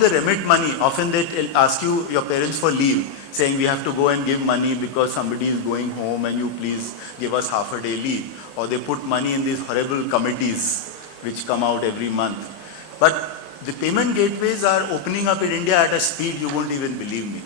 they remit money? Often they ask you, your parents, for leave, saying we have to go and give money because somebody is going home and you please give us half a day leave. Or they put money in these horrible committees which come out every month. But the payment gateways are opening up in India at a speed you won't even believe me.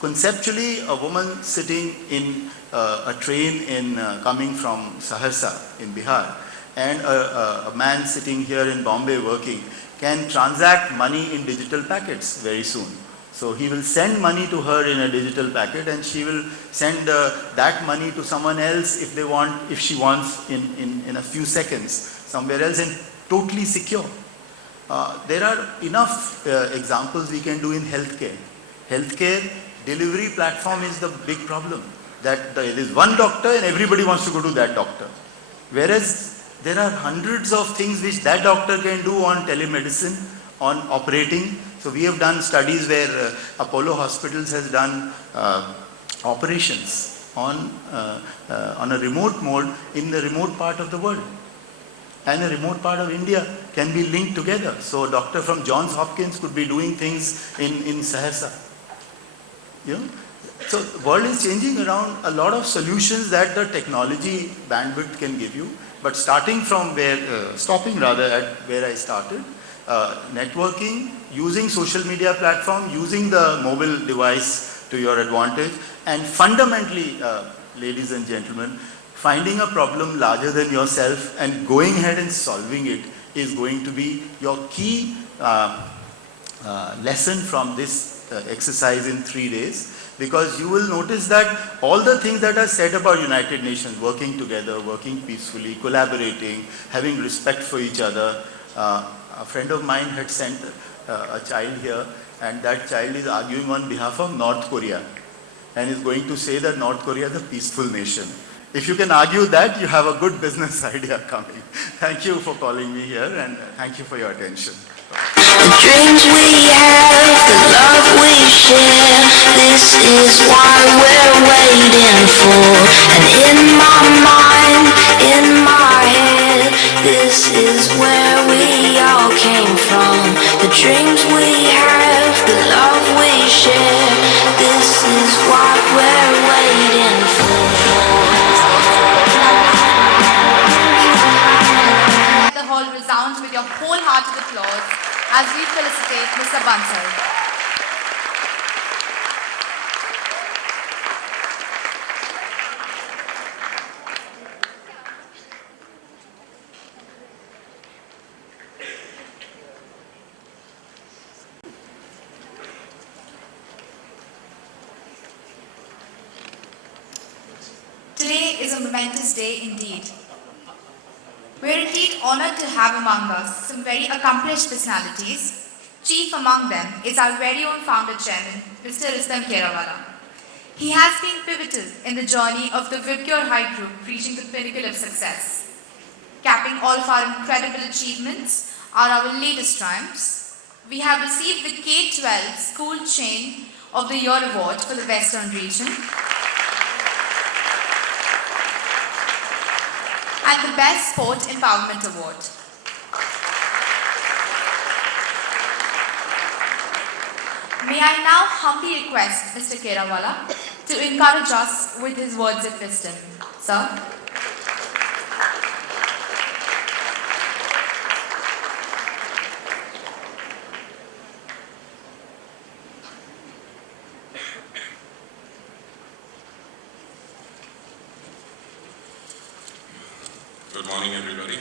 Conceptually, a woman sitting in a train in coming from Saharsa in Bihar and a man sitting here in Bombay working can transact money in digital packets very soon. So he will send money to her in a digital packet and she will send that money to someone else if she wants in a few seconds somewhere else, and totally secure. There are enough examples we can do in healthcare. Healthcare delivery platform is the big problem. That there is one doctor and everybody wants to go to that doctor. Whereas there are hundreds of things which that doctor can do on telemedicine, on operating. So we have done studies where Apollo Hospitals has done operations on a remote mode in the remote part of the world. And a remote part of India can be linked together. So a doctor from Johns Hopkins could be doing things in Saharsa. You know? So the world is changing around a lot of solutions that the technology bandwidth can give you. But stopping at where I started, networking, using social media platform, using the mobile device to your advantage, and fundamentally, ladies and gentlemen, finding a problem larger than yourself and going ahead and solving it is going to be your key lesson from this exercise in 3 days. Because you will notice that all the things that are said about United Nations, working together, working peacefully, collaborating, having respect for each other. A friend of mine had sent a child here, and that child is arguing on behalf of North Korea and is going to say that North Korea is a peaceful nation. If you can argue that, you have a good business idea coming. Thank you for calling me here, and thank you for your attention. The dreams we have, the love we share, this is why we're waiting for. And in my mind, in my head, this is where we all came from. The dreams we have, the love we share, this is what we're waiting for. The hall resounds with your wholehearted applause as we felicitate Mr. Bansal. Today is a momentous day indeed. We are indeed honored to have among us some very accomplished personalities. Chief among them is our very own founder chairman, Mr. Rustom Kerawala. He has been pivotal in the journey of the VIBGYOR High Group reaching the pinnacle of success. Capping all of our incredible achievements are our latest triumphs. We have received the K-12 School Chain of the Year Award for the Western region and the Best Sport Empowerment Award. May I now humbly request Mr. Kerawala to encourage us with his words of wisdom. Sir. Good morning, everybody.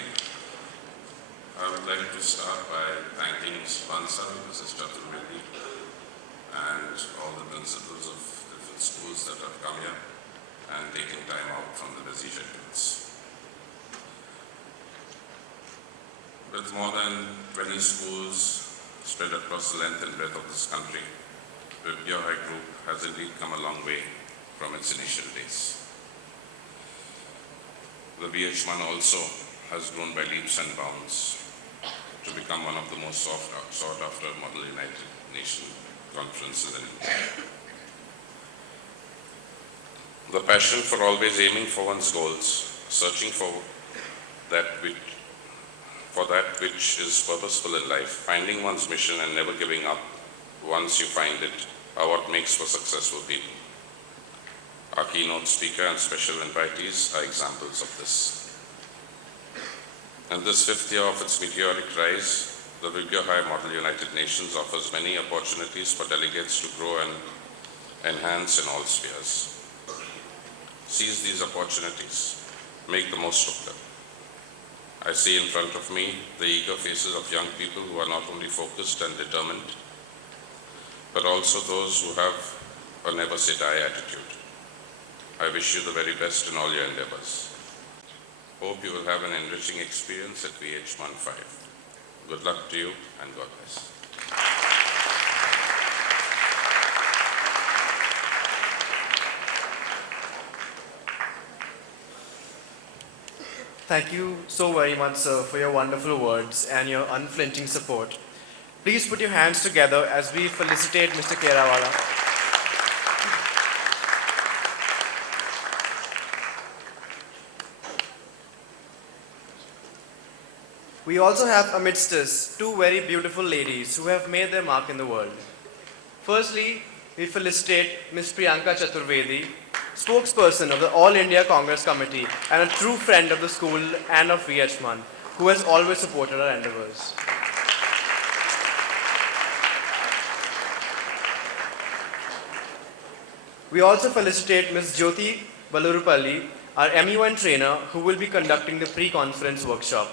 I would like to start by thanking Mrs. Bansal, Mrs. Chaturvedi, and all the principals of different schools that have come here and taken time out from the busy schedules. With more than 20 schools spread across the length and breadth of this country, VIBGYOR High Group has indeed come a long way from its initial days. The VH1 also has grown by leaps and bounds to become one of the most sought after Model United Nations conferences in India. The passion for always aiming for one's goals, searching for that which for that which is purposeful in life. Finding one's mission and never giving up once you find it are what makes for successful people. Our keynote speaker and special invitees are examples of this. In this 5th year of its meteoric rise, the VIBGYOR Model United Nations offers many opportunities for delegates to grow and enhance in all spheres. Seize these opportunities. Make the most of them. I see in front of me the eager faces of young people who are not only focused and determined, but also those who have a never say die attitude. I wish you the very best in all your endeavors. Hope you will have an enriching experience at VH15. Good luck to you and God bless. Thank you so very much, sir, for your wonderful words and your unflinching support. Please put your hands together as we felicitate Mr. Kerawala. We also have amidst us two very beautiful ladies who have made their mark in the world. Firstly, we felicitate Ms. Priyanka Chaturvedi, spokesperson of the All India Congress Committee and a true friend of the school and of VH1, who has always supported our endeavors. We also felicitate Ms. Jyoti Balurupalli, our MUN trainer, who will be conducting the pre-conference workshop.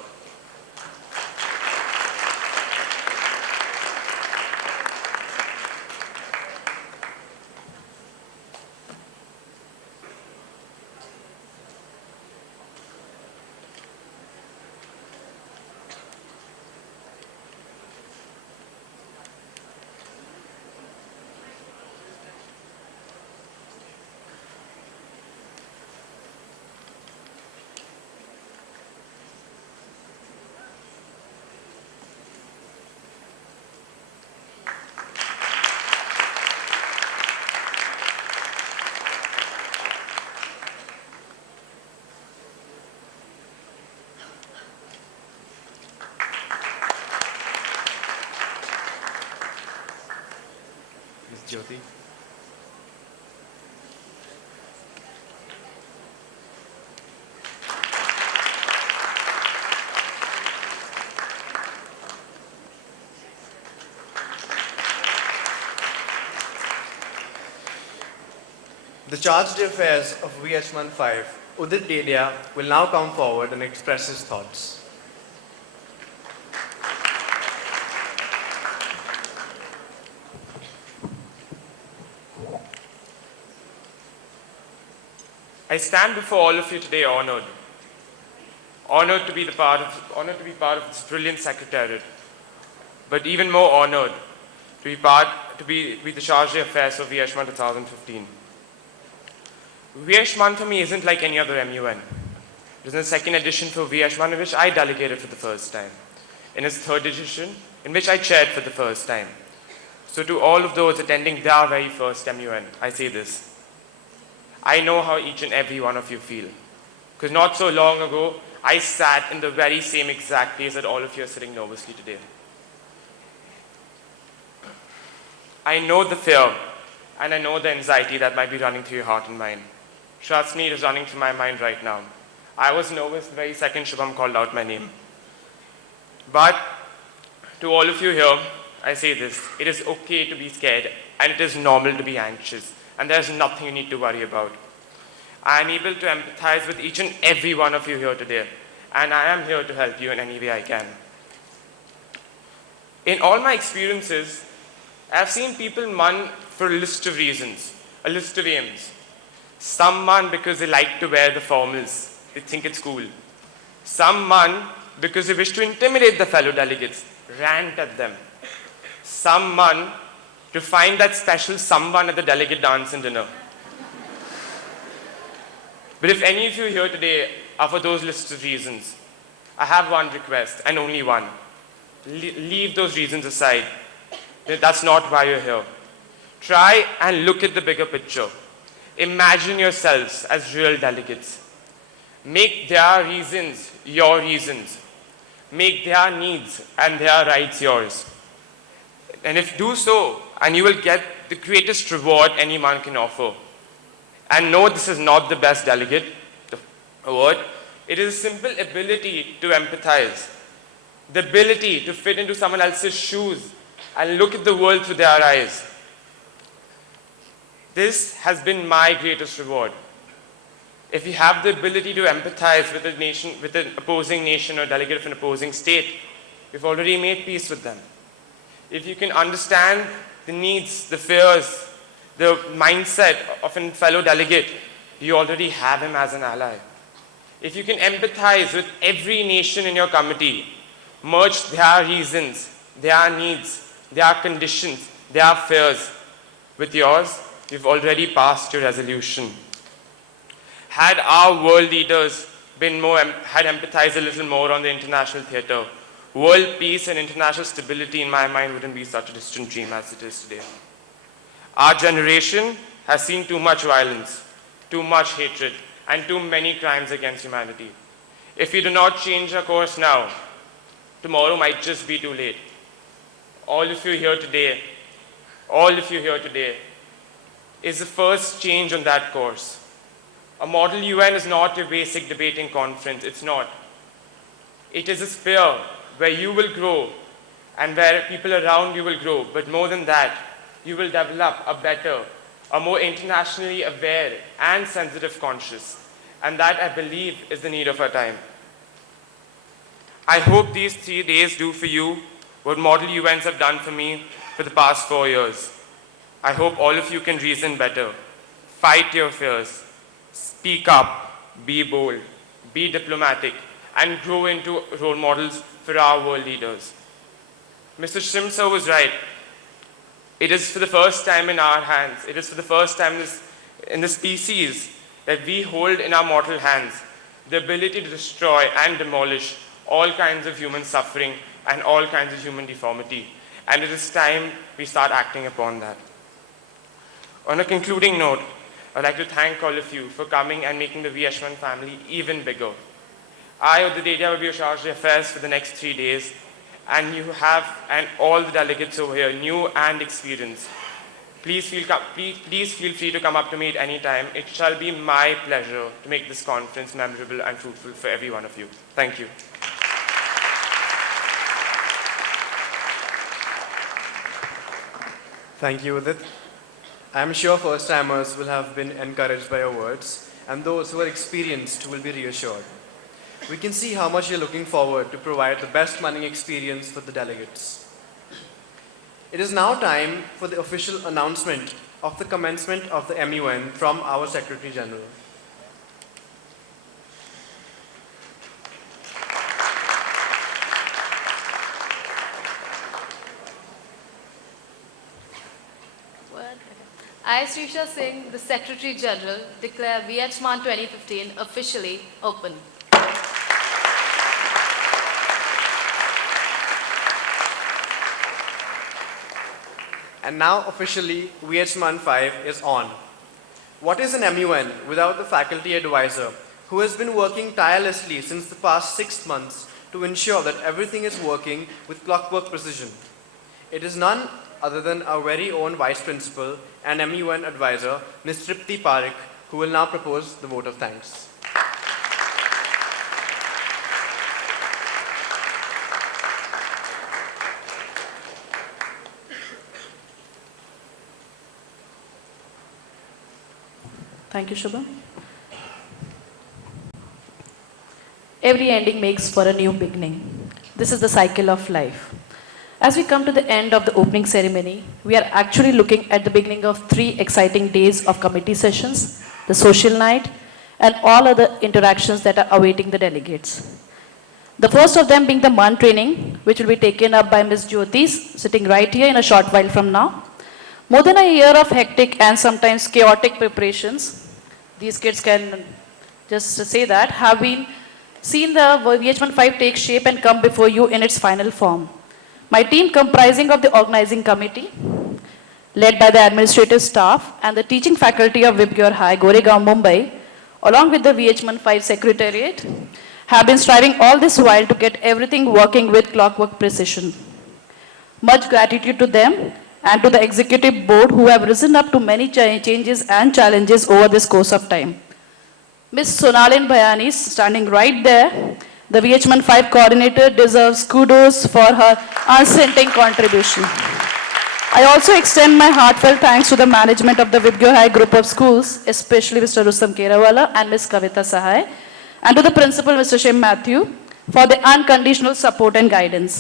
Jyoti. The Chargé d'Affaires of VH15, Udit Dedia, will now come forward and express his thoughts. I stand before all of you today honored. Honored to be part of this brilliant secretariat, but even more honored to be the Chargé d'Affaires of VH1 2015. VH1 for me isn't like any other MUN. It is the second edition for VH1 in which I delegated for the first time. In its third edition, in which I chaired for the first time. So to all of those attending their very first MUN, I say this. I know how each and every one of you feel. Because not so long ago, I sat in the very same exact place that all of you are sitting nervously today. I know the fear, and I know the anxiety that might be running through your heart and mind. Trust me, it is running through my mind right now. I was nervous the very second Shubham called out my name. But to all of you here, I say this, it is okay to be scared, and it is normal to be anxious. And there's nothing you need to worry about. I am able to empathize with each and every one of you here today, and I am here to help you in any way I can. In all my experiences, I've seen people mun for a list of reasons, a list of aims. Some mun because they like to wear the formals, they think it's cool. Some mun because they wish to intimidate the fellow delegates, rant at them. Some mun to find that special someone at the delegate dance and dinner. But if any of you here today are for those lists of reasons, I have one request, and only one. Leave those reasons aside. That's not why you're here. Try and look at the bigger picture. Imagine yourselves as real delegates. Make their reasons your reasons. make their needs and their rights yours. And if do so, and you will get the greatest reward any man can offer. And no, this is not the best delegate award. It is a simple ability to empathize, the ability to fit into someone else's shoes and look at the world through their eyes. This has been my greatest reward. If you have the ability to empathize with a nation, with an opposing nation or delegate of an opposing state, you've already made peace with them. If you can understand the needs, the fears, the mindset of a fellow delegate, you already have him as an ally. If you can empathize with every nation in your committee, merge their reasons, their needs, their conditions, their fears with yours, you've already passed your resolution. Had our world leaders had empathized a little more on the international theater, world peace and international stability in my mind wouldn't be such a distant dream as it is today. Our generation has seen too much violence, too much hatred, and too many crimes against humanity. If we do not change our course now, tomorrow might just be too late. All of you here today is the first change on that course. A model UN is not a basic debating conference, it's not. It is a sphere where you will grow and where people around you will grow, but more than that, you will develop a better, a more internationally aware and sensitive conscious. And that, I believe, is the need of our time. I hope these 3 days do for you what model UNs have done for me for the past 4 years. I hope all of you can reason better, fight your fears, speak up, be bold, be diplomatic, and grow into role models for our world leaders. Mr. Shim sir was right. It is for the first time in our hands, it is for the first time in the species that we hold in our mortal hands the ability to destroy and demolish all kinds of human suffering and all kinds of human deformity. And it is time we start acting upon that. On a concluding note, I'd like to thank all of you for coming and making the VH1 family even bigger. I, or the data, will be your charge d'affaires for the next 3 days, and you have, and all the delegates over here, new and experienced. Please feel free to come up to me at any time. It shall be my pleasure to make this conference memorable and fruitful for every one of you. Thank you. Thank you, Udit. I'm sure first-timers will have been encouraged by your words, and those who are experienced will be reassured. We can see how much you're looking forward to provide the best learning experience for the delegates. It is now time for the official announcement of the commencement of the MUN from our Secretary General. I, Srisha Singh, the Secretary General, declare VH1 2015 officially open. And now officially VH1 5 is on. What is an MUN without the faculty advisor who has been working tirelessly since the past 6 months to ensure that everything is working with clockwork precision? It is none other than our very own Vice Principal and MUN advisor, Ms. Tripti Parekh, who will now propose the vote of thanks. Thank you, Shubham. Every ending makes for a new beginning. This is the cycle of life. As we come to the end of the opening ceremony, we are actually looking at the beginning of 3 exciting days of committee sessions, the social night, and all other interactions that are awaiting the delegates. The first of them being the MUN training, which will be taken up by Ms. Jyotis, sitting right here in a short while from now. More than a year of hectic and sometimes chaotic preparations, these kids can just say that, have been seen the VH1 5 take shape and come before you in its final form. My team, comprising of the organizing committee, led by the administrative staff and the teaching faculty of VIBGYOR High, Goregaon, Mumbai, along with the VH1 5 Secretariat, have been striving all this while to get everything working with clockwork precision. Much gratitude to them and to the executive board who have risen up to many changes and challenges over this course of time. Ms. Sonalin Bhayani, standing right there, the VHMAN 5 coordinator, deserves kudos for her unstinting contribution. I also extend my heartfelt thanks to the management of the VIBGYOR group of schools, especially Mr. Rustom Kerawala and Ms. Kavita Sahay, and to the principal, Mr. Shim Mathew, for the unconditional support and guidance.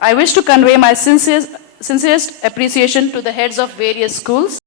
I wish to convey my sincerest appreciation to the heads of various schools,